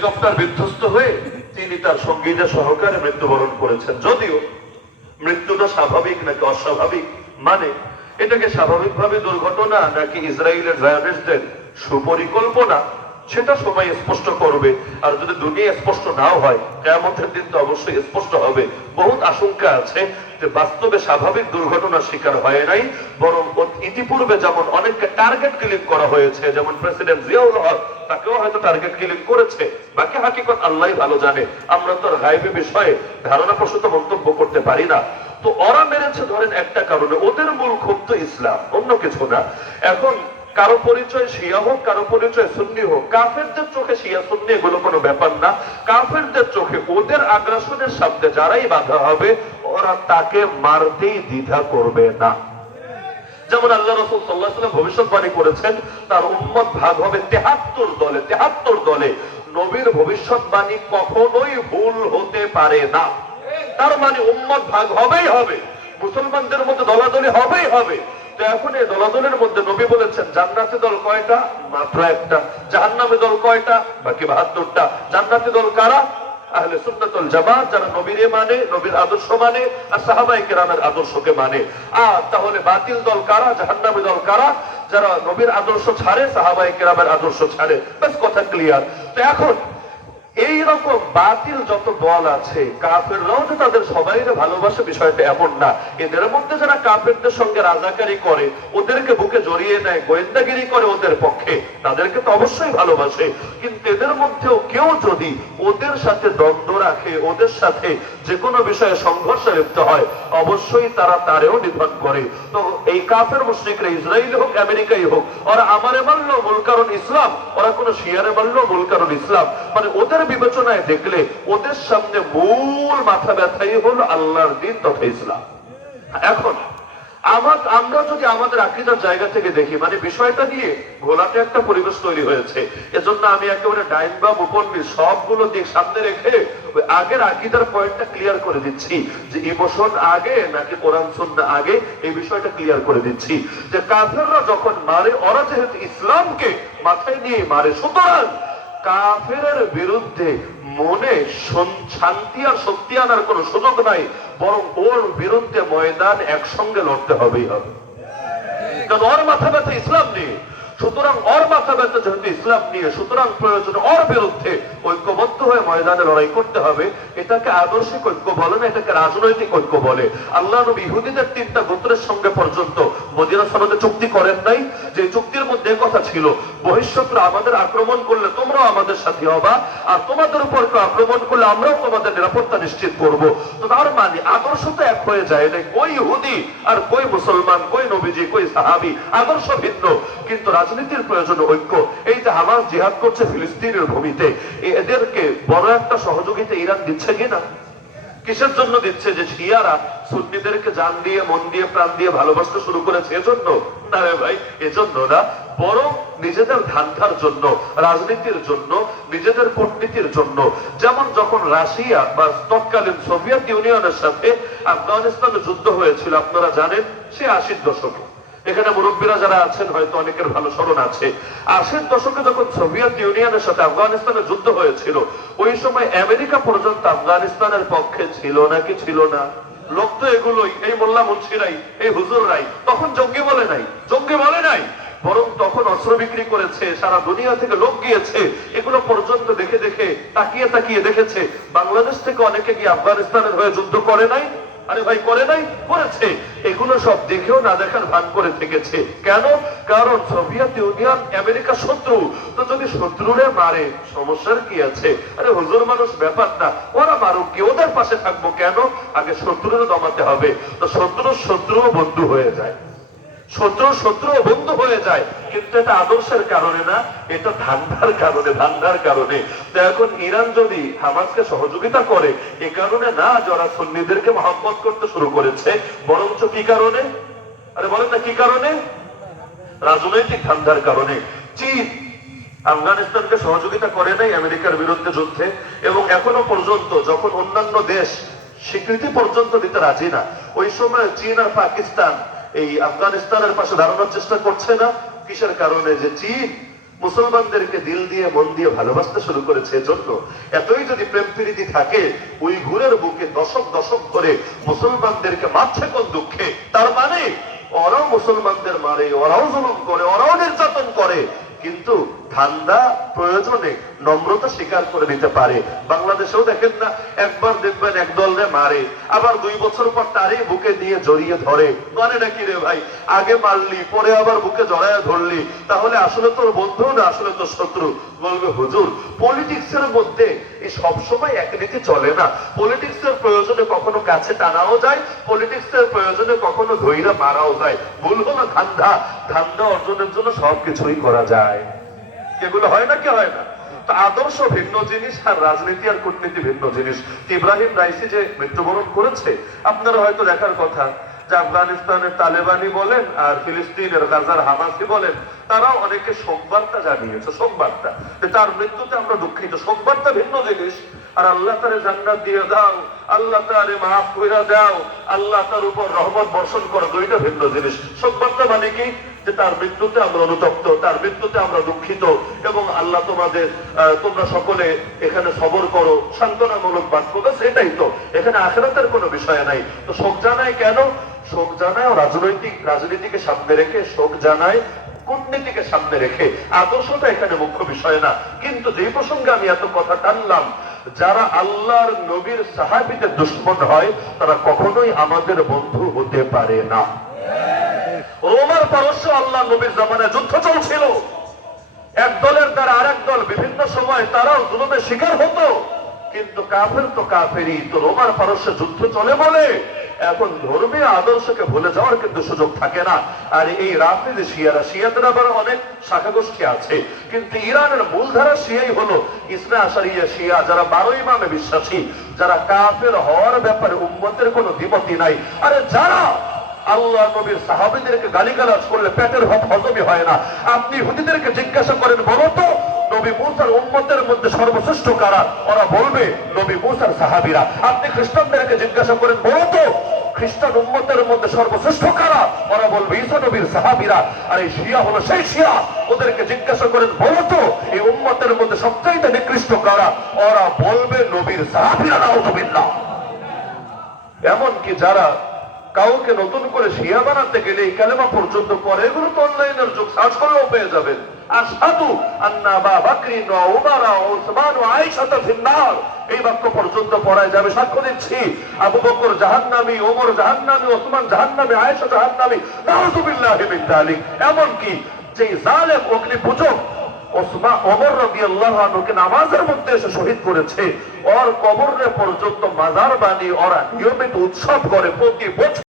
Helicopter বিধ্বস্ত হয়ে তিনি তার সঙ্গীদের সহকারে মৃত্যুবরণ করেছেন। যদিও মৃত্যুটা স্বাভাবিক নাকি অস্বাভাবিক? মানে এটাকে স্বাভাবিকভাবে দুর্ঘটনা নাকি ইসরায়েলের জায়নিস্টদের সুপরিকল্পনা সেটা সময় স্পষ্ট করবে। আর যদি দুনিয়া স্পষ্ট নাও হয় কেমতের দিন তো অবশ্যই স্পষ্ট হবে। বহুত আশঙ্কা আছে যে বাস্তবে স্বাভাবিক দুর্ঘটনার শিকার হয় নাই, বরং ইতিপূর্বে যেমন অনেককে টার্গেট কিলিং করা হয়েছে, যেমন প্রেসিডেন্ট জিয়াউল হক, তাকেও হয়তো টার্গেট কিলিং করেছে। বাকি হাকিকত আল্লাহ ভালো জানে। আমরা তো গায়েবী বিষয়ে ধারণা প্রসূত মন্তব্য করতে পারি না। তো ওরা মেরেছে ধরেন একটা কারণে। ওদের মূল ক্ষোভ তো ইসলাম, অন্য কিছু না। এখন কারও পরিচয় শিয়া হোক, কারও পরিচয় সুন্নি হোক, কাফেরদের চোখে শিয়া সুন্নি এগুলো কোনো ব্যাপার না। কাফেরদের চোখে ওদের আগ্রাসনের সামনে যারাই বাধা হবে, ওরা তাকে মারতেই দ্বিধা করবে না। যেমন আল্লাহ রসুল সাল্লাহ ভবিষ্যৎবাণী করেছেন, তার উম্মত ভাগ হবে তেহাত্তর দলে তেহাত্তর দলে। নবীর ভবিষ্যৎবাণী কখনোই ভুল হতে পারে না। তার মানে উম্মত ভাগ হবেই হবে, মুসলমানদের মধ্যে দলাদলি হবেই হবে। এখন এই দলাদলের মধ্যে নবী বলেছেন, জান্নাতি দল কয়টা? মাত্র একটা। জাহান্নামী দল কয়টা? বাকি বাহাত্তরটা। জান্নাতি দল কারা? মানে নবীর আদর্শ মানে আর সাহাবাই কেরামের আদর্শকে মানে। আর তাহলে বাতিল দল কারা? জাহান্নামী দল কারা? যারা নবীর আদর্শ ছাড়ে সাহাবাই কেরামের আদর্শ ছাড়ে। বেশ কথা ক্লিয়ার তো এখন এই রকম বাতিল যত দল আছে কাফেররাও যে তাদের সবাই ভালোবাসে, বিষয়টা এমন না। এদের মধ্যে যারা কাফেরদের সঙ্গে রাজাকারি করে, ওদেরকে বুকে জড়িয়ে নেয়, গোয়েন্দাগিরি করে ওদের পক্ষে, তাদেরকে তো অবশ্যই ভালোবাসে। কিন্তু এদের মধ্যেও কেউ যদি ওদের সাথে দ্বন্দ্ব রাখে, ওদের সাথে যে কোনো বিষয়ে সংঘর্ষে লিপ্ত হয়, অবশ্যই তারা তারেও নিধন করে। তো এই কাফের মুশ্রিকরা ইসরায়েল হোক, আমেরিকাই হোক, ওরা আমারে মানলো, মূল কারণ ইসলাম। ওরা কোনো শিয়ারে মানলো, মূল কারণ ইসলাম। মানে ওদের বিবেচনায় দেখলে ওদের সামনে মূল মাথা ব্যথাই হলো আল্লাহর দিন তথা ইসলাম। এখন, আমার, আমরা যদি আমাদের আকিদার জায়গা থেকে দেখি মানে বিষয়টা নিয়ে ঘোলাটে একটা পরিবেশ তৈরি হয়েছে, এজন্য আমি একেবারে ডাইন বা উপন্যাস সবগুলো দিক সামনে রেখে আগের আকিদার পয়েন্টটা ক্লিয়ার করে দিচ্ছি, যে ইমোশন আগে নাকি কোরআন, সুন্না আগে, এই বিষয়টা ক্লিয়ার করে দিচ্ছি, যে কাফেররা যখন মারে, ওরা যেহেতু ইসলামকে মাথায় নিয়ে মারে, সুতরাং কাফেরের বিরুদ্ধে মনে শান্তি আর শক্তি আনার কোন সুযোগ নাই, বরং ওর বিরুদ্ধে ময়দান একসঙ্গে লড়তে হবেই হবে। কারণ ওর মাথা ব্যথা ইসলাম নিয়ে। সুতরাং ওর মাথা ব্যথা যেহেতু ইসলাম নিয়ে, সুতরাং প্রয়োজন ওর বিরুদ্ধে ঐক্যবদ্ধ হয়ে ময়দানে লড়াই করতে হবে। এটাকে আদর্শিক ঐক্য বলে না, এটাকে রাজনৈতিক ঐক্য বলে। আল্লাহ নবী ইহুদিদের তিনটা গোত্রের সঙ্গে পর্যন্ত মদিনা সনদে চুক্তি করেন নাই। যে চুক্তির মধ্যে কথা ছিল ভবিষ্যৎরা আমাদের আক্রমণ করলে তোমরাও আমাদের সাথে হবা, আর তোমাদের উপর আক্রমণ করলে আমরাও তোমাদের নিরাপত্তা নিশ্চিত করব। তো তার মানে আদর্শ তো এক হয়ে যায় না কই ইহুদি, আর কই মুসলমান, কই নবীজি, কই সাহাবি, আদর্শ ভিন্ন। কিন্তু রাজনীতির প্রয়োজন ঐক্য। এই যে হামাস জিহাদ করছে ফিলিস্তিনের ভূমিতে এদেরকে বড় একটা সহযোগিতা ইরান দিচ্ছে কিনা? কিসের জন্য দিচ্ছে যে শিয়ারা সুন্নিদেরকে জান দিয়ে, মন দিয়ে, প্রাণ দিয়ে ভালোবাসতে শুরু করেছে? এজন্য? না রে ভাই, এজন্য না। বরং নিজেদের ধান্ধার জন্য, রাজনীতির জন্য, নিজেদের কূটনীতির জন্য। যেমন যখন রাশিয়া বা তৎকালীন সোভিয়েত ইউনিয়নের সাথে আফগানিস্তানে যুদ্ধ হয়েছিল, আপনারা জানেন, সে আশির দশকে। এখানে মুরব্বীরা যারা আছেন, হয়তো অনেকের ভালো স্মরণ আছে। আশির দশকে যখন সোভিয়েত ইউনিয়নের সাথে আফগানিস্তানে যুদ্ধ হয়েছিল, ওই সময় আমেরিকা পর্যন্ত আফগানিস্তানের পক্ষে ছিল নাকি ছিল না? লোক তো এগুলোই, এই মোল্লা মুন্সিরাই, এই হুজুররাই। তখন জঙ্গি বলে নাই, জঙ্গি বলে নাই। বরং তখন অস্ত্র বিক্রি করেছে, সারা দুনিয়া থেকে লোক গিয়েছে। এগুলো পর্যন্ত দেখে দেখে, তাকিয়ে তাকিয়ে দেখেছে। বাংলাদেশ থেকে অনেকে কি আফগানিস্তানের হয়ে যুদ্ধ করে নাই? আরে ভাই, করে নাই, করেছে। এগুলো সব দেখেও না দেখার ভান করে থেকেছে। কেন? কারণ সোভিয়েত ইউনিয়ন আমেরিকা শত্রু। তো যদি শত্রুরে মারে, সমস্যার কি আছে? আরে হুজুর মানুষ, ব্যাপার না। ওরা মারুক কি? ওদের পাশে থাকব কেন? আগে শত্রুরে দমাতে হবে। তো শত্রু শত্রুও বন্ধু হয়ে যায়। শত্রু শত্রু বন্ধু হয়ে যায়। কিন্তু এটা আদর্শের কারণে না, এটা ধান্দার কারণে ধান্দার কারণে। তো এখন ইরান যদি হামাসকে সহযোগিতা করে, এ কারণে না যারা সুন্নিদেরকে মহব্বত করতে শুরু করেছে, বরঞ্চ কি কারণে? আরে বলেন না, কি কারণে? রাজনৈতিক ধান্দার কারণে। চীন আফগানিস্তানকে সহযোগিতা করে নাই আমেরিকার বিরুদ্ধে যুদ্ধে, এবং এখনও পর্যন্ত যখন অন্যান্য দেশ স্বীকৃতি পর্যন্ত দিতে রাজি না, ওই সময় চীন আর পাকিস্তান এই আফগানিস্তানের পাশে দাঁড়ানোর চেষ্টা করছে না। কিসের কারণে যে চীন মুসলমানদেরকে দিল দিয়ে, মন দিয়ে ভালোবাসতে শুরু করেছে জন্য এতই যদি প্রেম প্রীতি থাকে, ওই ঘুরের বুকে দশক দশক ধরে মুসলমানদেরকে মারছে কোন দুঃখে? তার মানে ওরাও মুসলমানদের মারে, ওরাও জুলুম করে, ওরাও নির্যাতন করে। কিন্তু ঠান্ডা প্রয়োজনে নম্রতা স্বীকার করে নিতে পারে। বাংলাদেশেও দেখেন না, একবার দেখবেন একদলরে মারে, আবার দুই বছর পর তারই বুকে দিয়ে জড়িয়ে ধরে। মানে নাকি রে ভাই? আগে মারলি, পরে আবার বুকে জড়ায় ধরলি। তাহলে আসলে তোর বন্ধু না আসলে তোর শত্রু? বলবে, হুজুর পলিটিক্স এর মধ্যে এই সবসময় এক চলে না। পলিটিক্স এর প্রয়োজনে কখনো কাছে টানাও যায় পলিটিক্স এর প্রয়োজনে কখনো ধৈর্য মারাও যায়। ভুল হলো ধান্দা। ধান্দা অর্জনের জন্য সবকিছুই করা যায়। এগুলো হয় না কি হয় না? আদর্শ ভিন্ন জিনিস আর রাজনীতি আর কূটনীতি ভিন্ন জিনিস। ইব্রাহিম রাইসি যে মৃত্যুবরণ করেছে, আপনারা হয়তো দেখার কথা যে আফগানিস্তানের তালেবানি বলেন আর ফিলিস্তিনের গাজার হামাসি বলেন, তারাও অনেকে শোকবার্তা জানিয়েছে শোকবার্তা তার মৃত্যুতে আমরা দুঃখিত শোকবার্তা ভিন্ন জিনিস। আর আল্লাহ তারে জান্নাত দিয়ে দাও, আল্লাহ তারে মাফ কইরা দাও, আল্লাহ তার উপর রহমত বর্ষণ করো দুইটা ভিন্ন জিনিস। শোকবার্তা মানে কি? যে তার মৃত্যুতে আমরা অনুতপ্ত, তার মৃত্যুতে আমরা দুঃখিত এবং আল্লাহ তোমাদের তোমরা সকলে এখানে সবর করো, সান্ত্বনামূলক বাক্য ব্যাস এটাই তো। এখানে আখেরাতের কোনো বিষয় নাই। তো শোক জানায় কেন? শোক জানায় রাজনৈতিক, রাজনীতিকে সামনে রেখে, শোক জানায় কূটনীতিকে সামনে রেখে। আদর্শটা এখানে মুখ্য বিষয় না। কিন্তু যে প্রসঙ্গে আমি এত কথা টানলাম, যারা আল্লাহর নবীর সাহাবিদের দুশ্মন হয়, তারা কখনোই আমাদের বন্ধু হতে পারে না। রোমার পারস্য আল্লাহ নবীর জামানায় যুদ্ধ চলছিল। এক দলের দ্বারা আরেক দল বিভিন্ন সময় তারাও জুলুমের শিকার হতো। কিন্তু কাফের তো কাফেরই। তো রোমার পারস্য যুদ্ধ চলে বলে এখন ধর্মীয় আদর্শকে ভুলে যাওয়ার কিন্তু সুযোগ থাকে না। আর এই রাফিদ শিয়ারা, শিয়াদের আবার অনেক শাখা গোষ্ঠী আছে। কিন্তু ইরানের মূলধারা শিয়াই হলো। ইসরা আশারিয়া শিয়া যারা বারো ইমামে বিশ্বাসী, যারা কাফের হওয়ার ব্যাপারে উম্মতের কোনো দ্বিমতি নাই। আরে যারা আল্লাহ নবীর সাহাবিদেরকে গালিগালাজ করলে পেটের ভাত হজমি হয় না। আপনি হুদিদেরকে জিজ্ঞাসা করেন, বলো তো, নবী মধ্যে সর্বশ্রেষ্ঠ কারা? ওরা বলবে, নবী সাহাবিরা। আপনি খ্রিস্টানদেরকে জিজ্ঞাসা করেন খ্রিস্টান মধ্যে সর্বশ্রেষ্ঠ কারা? ওরা বলবে, ঈসা নবীর সাহাবিরা। আর এই শিয়া হলো সেই শিয়া, ওদেরকে জিজ্ঞাসা করেন, বলো এই উম্মতের মধ্যে সবচাইতে নিকৃষ্ট কারা? ওরা বলবে, নবীর সাহাবিরা, নাউজুবিল্লাহ। এমনকি যারা কাউকে নতুন করে শিয়া বানাতে গেলে এই কালেমা পর্যন্ত পরে এগুলো তো অনলাইনের যুগ সার্চ করলেও পেয়ে যাবেন। যে অগ্নি পূজক নামাজের মধ্যে এসে শহীদ করেছে, ওর কবরে পর্যন্ত মাজার বানিয়ে ওরা নিয়মিত উৎসব করে প্রতি বছর।